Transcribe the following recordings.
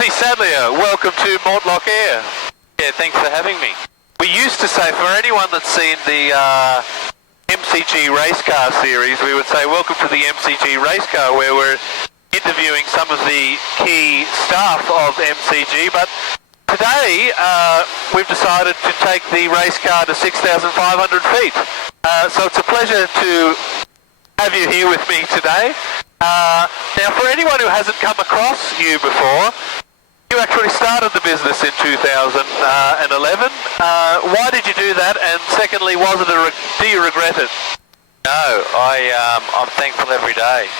Marty Sadlier, welcome to Mortlock Air. Yeah, thanks for having me. We used to say, for anyone that's seen the MCG race car series, we would say welcome to the MCG race car, where we're interviewing some of the key staff of MCG, but today we've decided to take the race car to 6,500 feet. So it's a pleasure to have you here with me today. Now, for anyone who hasn't come across you before, you actually started the business in 2011. Why did you do that? And secondly, do you regret it? No, I'm thankful every day.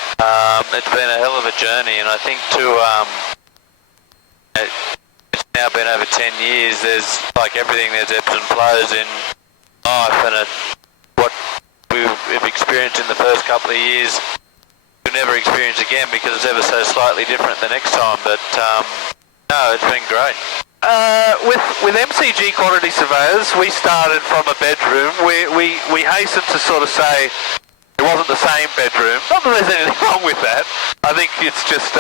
It's been a hell of a journey, and I think it's now been over 10 years. There's, like everything, there's ebbs and flows in life, and what we've experienced in the first couple of years, we'll never experience again because it's ever so slightly different the next time. But no, it's been great. With MCG Quantity Surveyors, we started from a bedroom. We hasten to sort of say it wasn't the same bedroom. Not that there's anything wrong with that. I think it's just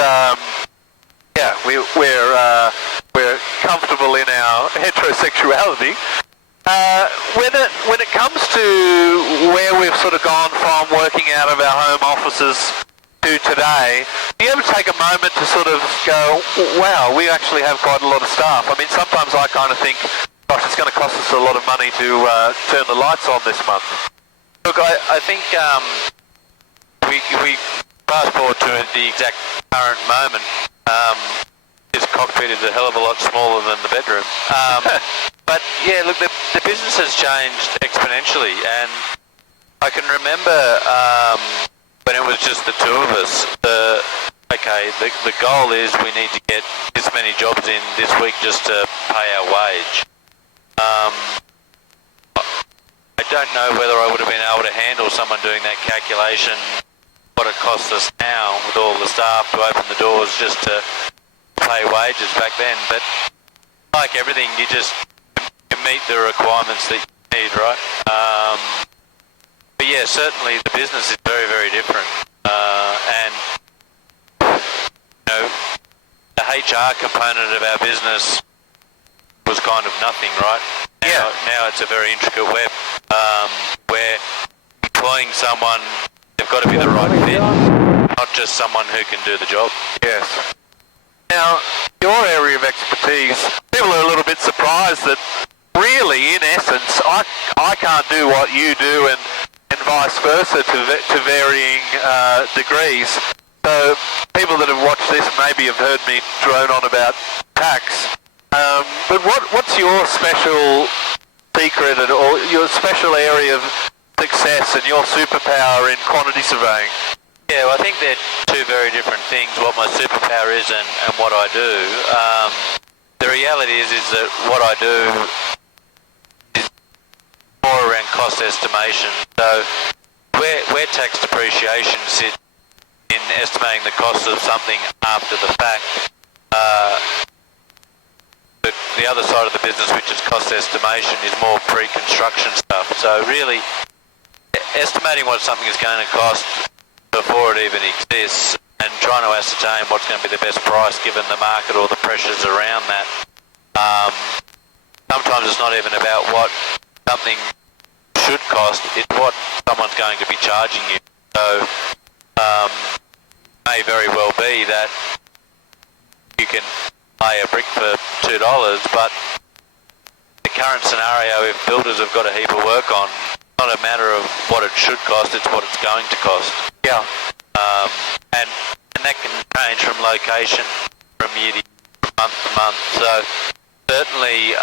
yeah, we're comfortable in our heterosexuality. When it comes to where we've sort of gone from working out of our home offices to today, do you ever take a moment to sort of go, wow, we actually have quite a lot of staff? I mean, sometimes I kind of think, gosh, it's going to cost us a lot of money to turn the lights on this month. Look, I think we fast forward to the exact current moment. This cockpit is a hell of a lot smaller than the bedroom. But yeah, look, the business has changed exponentially, and I can remember when it was just the two of us. The goal is we need to get this many jobs in this week just to pay our wage. I don't know whether I would have been able to handle someone doing that calculation, what it costs us now with all the staff to open the doors just to pay wages back then. But like everything, you meet the requirements that you need, right? But yeah, certainly the business is very, very different. And you know, the HR component of our business was kind of nothing, right? Now it's a very intricate web where employing someone, they've got to be the right fit, not just someone who can do the job. Yes. Now, your area of expertise, people are a little bit surprised that really, in essence, I can't do what you do, and vice versa to varying degrees. So people that have watched this maybe have heard me drone on about tax. But what's your special secret or your special area of success and your superpower in quantity surveying? Yeah, well, I think they're two very different things, what my superpower is and what I do. The reality is that what I do is more around cost estimation. So where tax depreciation sits in estimating the cost of something after the fact, the other side of the business, which is cost estimation, is more pre-construction stuff. So really estimating what something is going to cost before it even exists and trying to ascertain what's going to be the best price given the market or the pressures around that. Sometimes it's not even about what something should cost, it's what someone's going to be charging you. So may very well be that you can lay a brick for $2, but the current scenario, if builders have got a heap of work on, it's not a matter of what it should cost, it's what it's going to cost. Yeah. And that can change from location, from year to year, from month to month. So certainly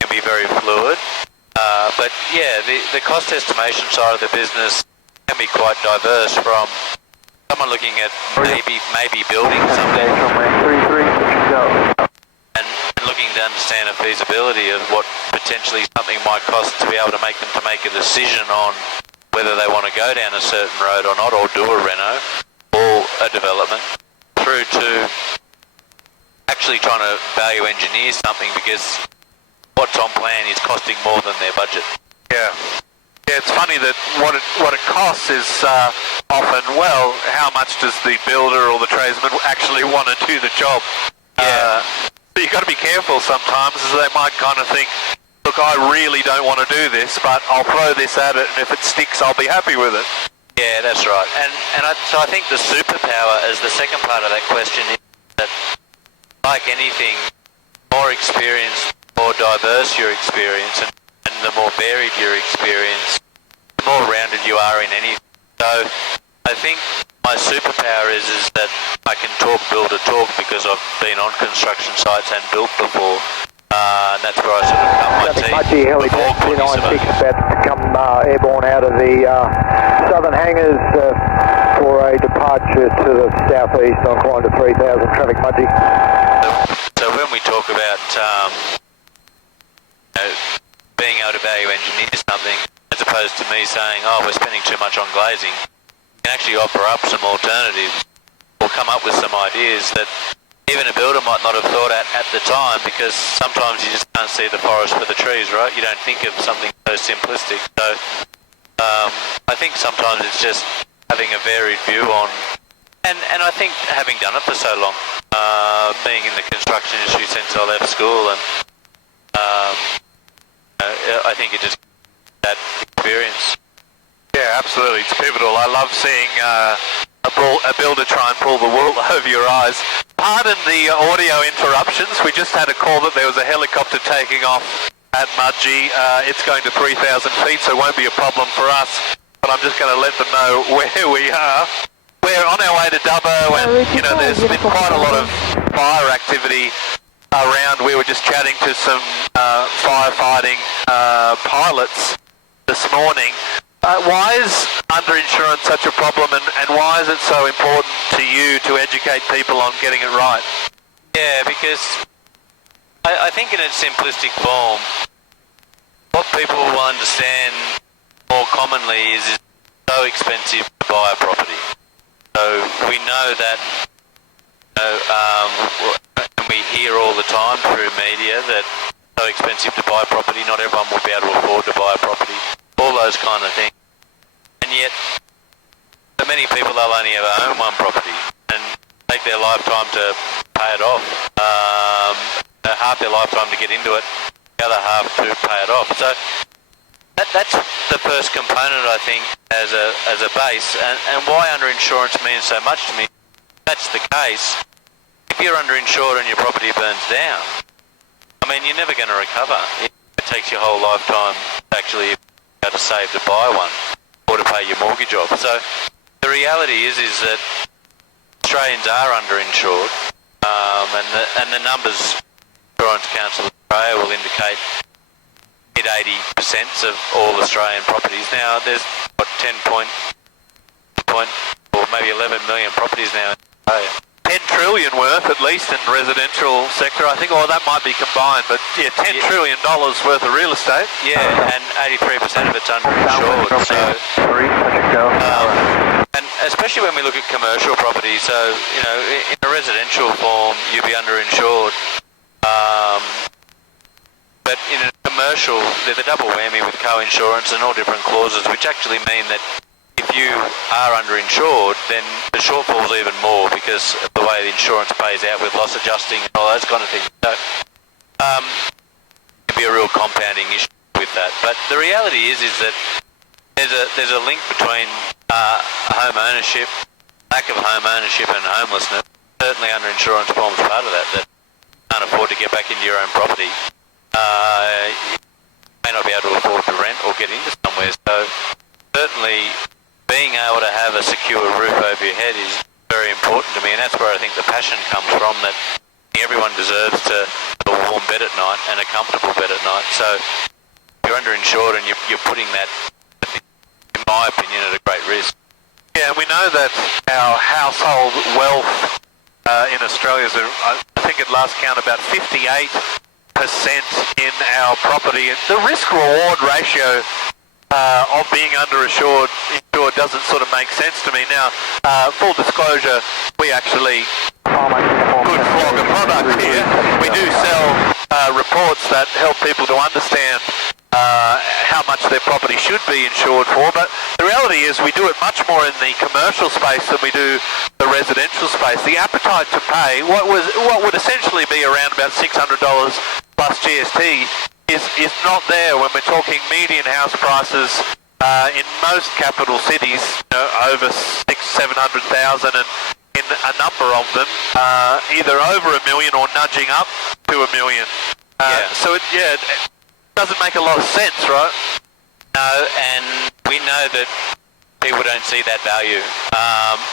can be very fluid. But yeah, the cost estimation side of the business can be quite diverse, from someone looking at maybe building something and looking to understand the feasibility of what potentially something might cost to be able to make a decision on whether they want to go down a certain road or not, or do a reno or a development, through to actually trying to value engineer something because what's on plan is costing more than their budget. Yeah. Yeah, it's funny that what it costs is often, well, how much does the builder or the tradesman actually want to do the job? Yeah. So you've got to be careful sometimes, as they might kind of think, look, I really don't want to do this, but I'll throw this at it, and if it sticks, I'll be happy with it. Yeah, that's right. So I think the superpower, as the second part of that question, is that, like anything, more experience, more diverse your experience, and the more varied your experience, the more rounded you are in anything. So I think my superpower is that I can talk builder talk because I've been on construction sites and built before. And that's where I sort of cut my teeth. Marty Helicopter 296 about to come airborne out of the southern hangars for a departure to the southeast on climb to 3000 traffic, Marty. So when we talk about being able to value engineer something, as opposed to me saying, oh, we're spending too much on glazing, you can actually offer up some alternatives or come up with some ideas that even a builder might not have thought at the time, because sometimes you just can't see the forest for the trees, right? You don't think of something so simplistic. So I think sometimes it's just having a varied view on, and I think having done it for so long, being in the construction industry since I left school, and I think it just that experience. Yeah, absolutely. It's pivotal. I love seeing a builder try and pull the wool over your eyes. Pardon the audio interruptions. We just had a call that there was a helicopter taking off at Mudgee. It's going to 3,000 feet, so it won't be a problem for us. But I'm just going to let them know where we are. We're on our way to Dubbo, and there's been quite a lot of fire activity around. We were just chatting to some firefighting pilots this morning. Why is underinsurance such a problem, and why is it so important to you to educate people on getting it right? Yeah, because I think in its simplistic form, what people will understand more commonly is it's so expensive to buy a property. So we know that, and we hear all the time through media that it's so expensive to buy a property, not everyone will be able to afford to buy a property. All those kind of things. And yet, for many people, they'll only ever own one property and take their lifetime to pay it off. Half their lifetime to get into it, the other half to pay it off. So that's the first component, I think, as a base. And why underinsurance means so much to me. If that's the case, if you're underinsured and your property burns down, I mean, you're never going to recover. It takes your whole lifetime to actually to save to buy one or to pay your mortgage off. So the reality is that Australians are underinsured, and the numbers Insurance Council of Australia will indicate hit 80% of all Australian properties. Now there's 10 or maybe 11 million properties now in Australia. 10 trillion worth, at least in the residential sector, I think, or that might be combined, but yeah, $10 trillion worth of real estate. Yeah, and 83% of it's underinsured. So, and especially when we look at commercial property, so, in a residential form, you'd be underinsured. But in a commercial, there's a double whammy with co-insurance and all different clauses, which actually mean that if you are underinsured, then the shortfall's even more because of the way the insurance pays out with loss adjusting and all those kind of things. So, it can be a real compounding issue with that. But the reality is that there's a link between home ownership, lack of home ownership, and homelessness. Certainly, underinsurance forms part of that. That you can't afford to get back into your own property. You may not be able to afford to rent or get into somewhere. So, certainly, being able to have a secure roof over your head is very important to me, and that's where I think the passion comes from, that everyone deserves to have a warm bed at night and a comfortable bed at night. So if you're underinsured and you're putting that, in my opinion, at a great risk. Yeah, we know that our household wealth in Australia is, I think at last count, about 58% in our property. The risk-reward ratio of being underinsured doesn't sort of make sense to me. Now, full disclosure, we actually could flog a product here. We do sell reports that help people to understand how much their property should be insured for, but the reality is we do it much more in the commercial space than we do the residential space, the appetite to pay what would essentially be around about $600 plus GST is not there when we're talking median house prices in most capital cities, over 600,000-700,000, and in a number of them either over $1 million or nudging up to $1 million. So it doesn't make a lot of sense, right? No, and we know that people don't see that value.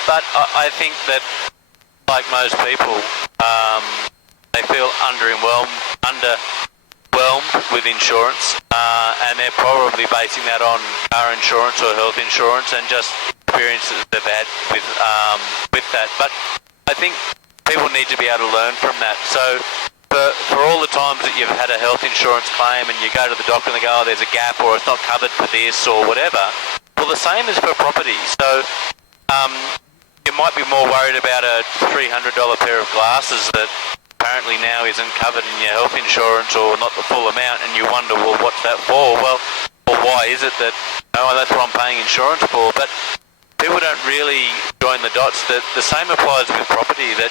But I think that, like most people, they feel underwhelmed with insurance, and they're probably basing that on car insurance or health insurance and just experiences they've had with that. But I think people need to be able to learn from that. So for all the times that you've had a health insurance claim and you go to the doctor and they go, oh, there's a gap or it's not covered for this or whatever, well, the same is for property. So you might be more worried about a $300 pair of glasses that apparently now isn't covered in your health insurance or not the full amount, and you wonder, well, what's that for? Well, why is it that, that's what I'm paying insurance for? But people don't really join the dots that the same applies with property, that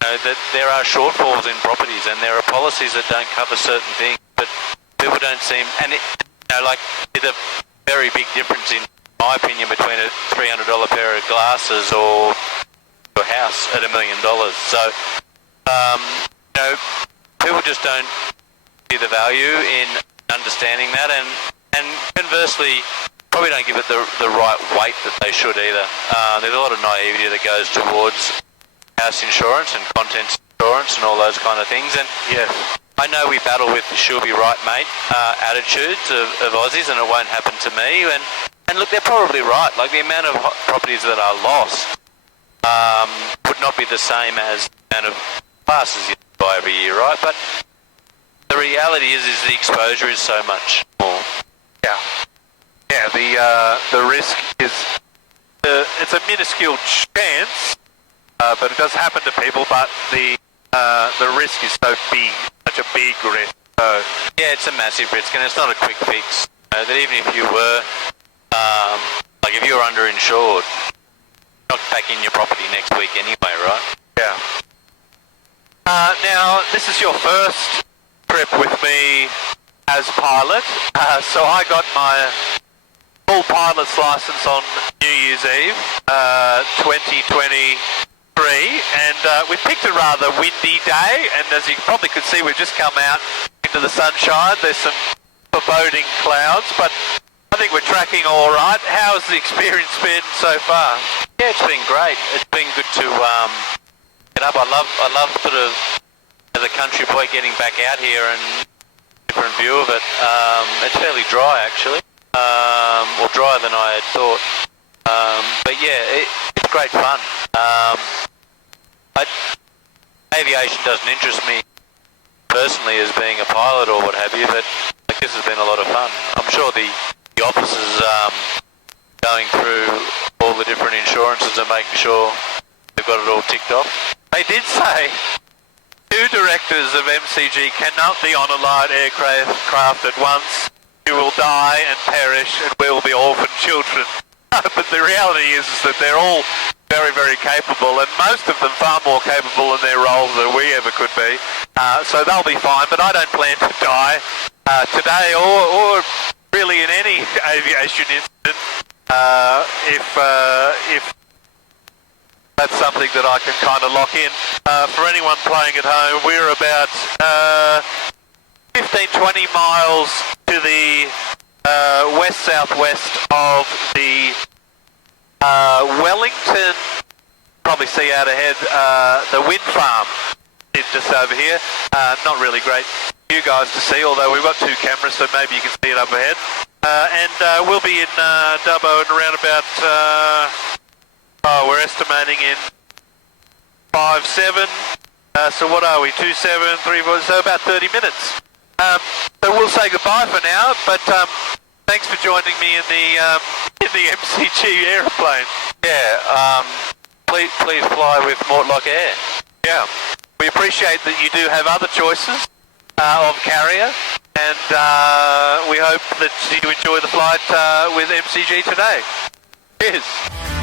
that there are shortfalls in properties and there are policies that don't cover certain things, but people don't seem, and there's a very big difference in my opinion between a $300 pair of glasses or a house at $1 million. So people just don't see the value in understanding that, and conversely probably don't give it the right weight that they should either. There's a lot of naivety that goes towards house insurance and contents insurance and all those kind of things, and yes, I know we battle with the she'll be right mate attitudes of Aussies, and it won't happen to me, and look, they're probably right. Like, the amount of properties that are lost would not be the same as the amount of classes you buy every year, right? But the reality is the exposure is so much more. The risk is it's a minuscule chance, but it does happen to people. But the risk is so big, such a big risk. So yeah, it's a massive risk, and it's not a quick fix. That even if you were, if you were underinsured, you're not back in your property next week anyway, right? Yeah. Now, this is your first trip with me as pilot, so I got my full pilot's license on New Year's Eve, 2023, and we picked a rather windy day, and as you probably could see, we've just come out into the sunshine. There's some foreboding clouds, but I think we're tracking all right. How's the experience been so far? Yeah, it's been great. It's been good to get up. I love sort of, as a country boy, getting back out here and different view of it. It's fairly dry actually, or drier than I had thought. But yeah, it's great fun. Aviation doesn't interest me personally as being a pilot or what have you, but this has been a lot of fun. I'm sure the officers going through all the different insurances and making sure they've got it all ticked off. They did say 2 directors of MCG cannot be on a light aircraft at once. You will die and perish and we will be orphan children. But the reality is that they're all very, very capable, and most of them far more capable in their roles than we ever could be. So they'll be fine, but I don't plan to die today or really in any aviation incident if that's something that I can kind of lock in. For anyone playing at home, we're about 15-20 miles to the west-southwest of the Wellington, probably see out ahead, the wind farm is just over here. Not really great for you guys to see, although we've got 2 cameras, so maybe you can see it up ahead. And we'll be in Dubbo in around about, we're estimating in 5-7, so what are we, 2-7, 3-4, so about 30 minutes. So we'll say goodbye for now, but thanks for joining me in the MCG aeroplane. Yeah, please fly with Mortlock Air. Yeah, we appreciate that you do have other choices of carrier, and we hope that you enjoy the flight with MCG today. Cheers.